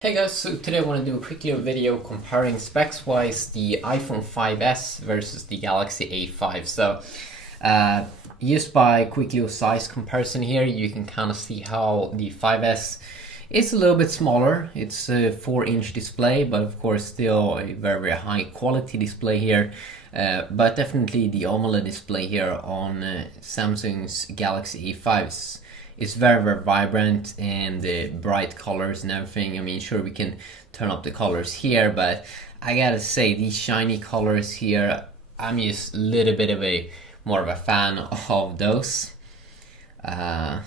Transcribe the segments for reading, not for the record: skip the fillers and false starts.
Hey guys, so today I want to do a quick little video comparing specs wise the iPhone 5s versus the Galaxy A5. Just by quick little size comparison here, you can kind of see how the 5s is a little bit smaller. It's a 4-inch display, but of course still a very high quality display here. But definitely the AMOLED display here on Samsung's Galaxy A5 is very vibrant and bright colors and everything. I mean, sure, we can turn up the colors here, but I gotta say these shiny colors here, I'm just a little bit of a more of a fan of those. And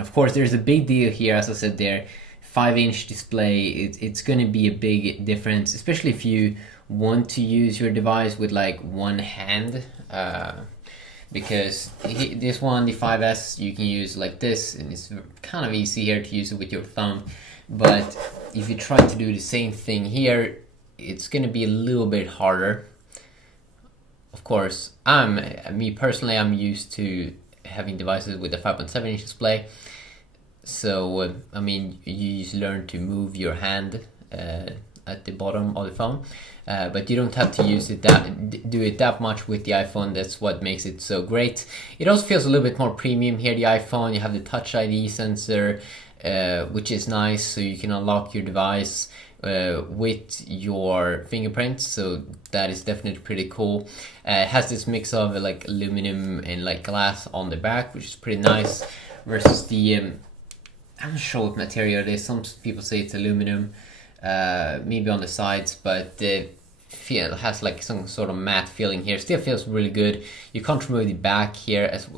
of course there's a big deal here, as I said there, 5-inch display. It's going to be a big difference, especially if you want to use your device with like one hand. Because this one, the 5S, you can use like this, and it's kind of easy here to use it with your thumb. But if you try to do the same thing here, it's going to be a little bit harder. Of course, me personally, I'm used to having devices with a 5.7-inch display. So, I mean, you just learn to move your hand at the bottom of the phone, but you don't have to do it that much with the iPhone. That's what makes it so great. It also feels a little bit more premium here, the iPhone. You have the Touch ID sensor, which is nice, so you can unlock your device with your fingerprints, so that is definitely pretty cool. It has this mix of like aluminum and like glass on the back, which is pretty nice, versus the I'm not sure what material it is. Some people say it's aluminum, maybe on the sides, but it has like some sort of matte feeling here. Still feels really good. You can't remove the back here as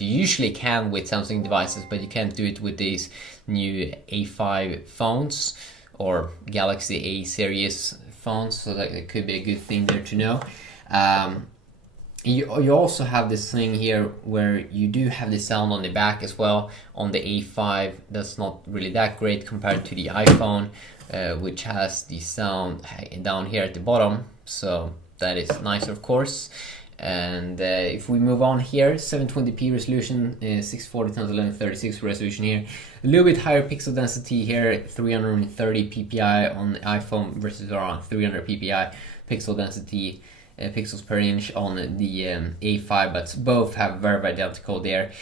you usually can with Samsung devices, but you can't do it with these new A5 phones or Galaxy A series phones, so that could be a good thing there to know. You also have this thing here where you do have the sound on the back as well. On the A5, that's not really that great compared to the iPhone, which has the sound down here at the bottom, so that is nicer, of course. And if we move on here, 720p resolution, 640x1136 resolution here. A little bit higher pixel density here, 330 ppi on the iPhone versus around 300 ppi pixel density, pixels per inch on the A5, but both have very identical there.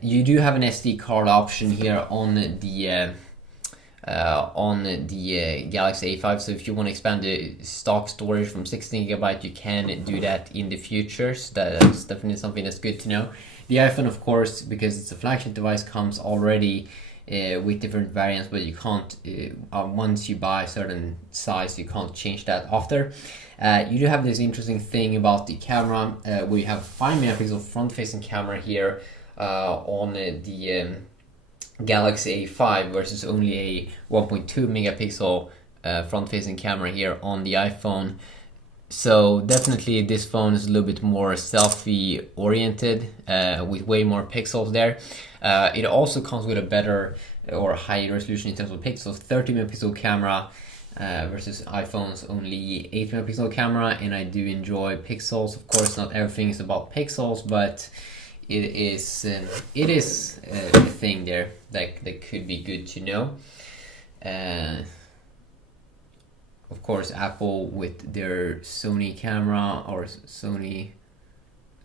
You do have an SD card option here on the Galaxy A5, so if you want to expand the stock storage from 16GB, you can do that in the future. So that's definitely something that's good to know. The iPhone, of course, because it's a flagship device, comes already with different variants, but you can't once you buy a certain size, you can't change that after. You do have this interesting thing about the camera, where you have 5-megapixel front-facing camera here on the Galaxy A5 versus only a 1.2 megapixel front-facing camera here on the iPhone. So definitely this phone is a little bit more selfie oriented, with way more pixels there. It also comes with a better or higher resolution in terms of pixels, 30 megapixel camera versus iPhone's only 8 megapixel camera. And I do enjoy pixels. Of course, not everything is about pixels, but it is a thing there that could be good to know. Of course, Apple with their Sony camera or Sony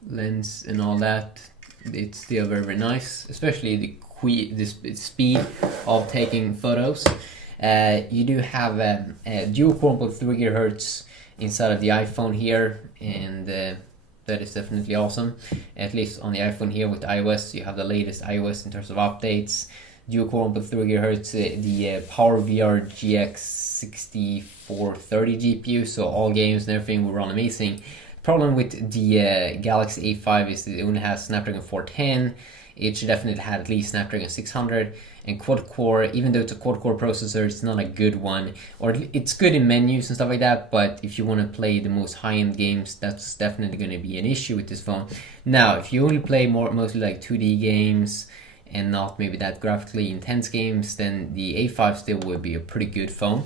lens and all that, it's still very nice, especially the speed of taking photos. You do have a dual core 1.3 GHz inside of the iPhone here, and that is definitely awesome. At least on the iPhone here with iOS, you have the latest iOS in terms of updates. Dual core 1.3 GHz, the PowerVR GX 6430 GPU, so all games and everything will run amazing. Problem with the Galaxy A5 is that it only has Snapdragon 410. It should definitely have at least Snapdragon 600, and quad-core, even though it's a quad-core processor, it's not a good one. Or it's good in menus and stuff like that, but if you want to play the most high-end games, that's definitely going to be an issue with this phone. Now, if you only play mostly like 2D games and not maybe that graphically intense games, then the A5 still would be a pretty good phone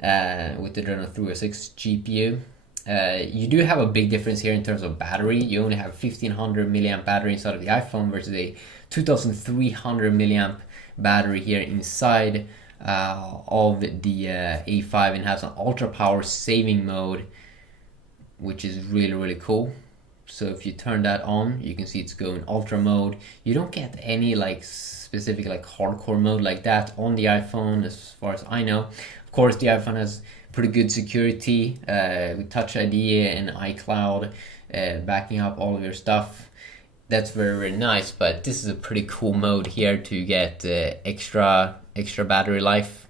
with the Adreno 306 GPU. You do have a big difference here in terms of battery. You only have 1500 milliamp battery inside of the iPhone versus a 2300 milliamp battery here inside of the A5, and has an ultra power saving mode, which is really cool. So if you turn that on, you can see it's going ultra mode. You don't get any like specific like hardcore mode like that on the iPhone, as far as I know. Of course, the iPhone has pretty good security with Touch ID and iCloud backing up all of your stuff. That's very nice. But this is a pretty cool mode here to get extra battery life.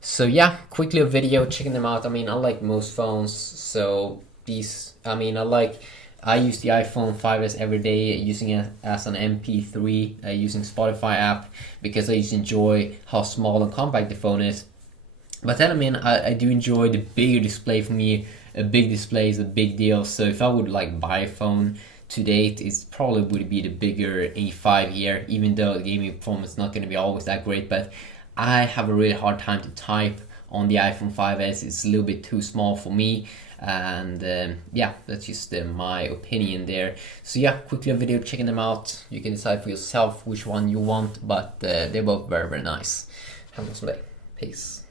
So yeah, quickly a video checking them out. I mean, unlike most phones, so these, I mean, I use the iPhone 5s every day, using it as an MP3, using Spotify app, because I just enjoy how small and compact the phone is. But then, I mean, I do enjoy the bigger display. For me, a big display is a big deal. So if I would like buy a phone to date, it probably would be the bigger A5 here, even though the gaming performance is not going to be always that great. But I have a really hard time to type on the iPhone 5s. It's a little bit too small for me, and yeah, that's just my opinion there. So yeah, quickly a video checking them out. You can decide for yourself which one you want, but they're both very nice. Have an awesome day. Peace.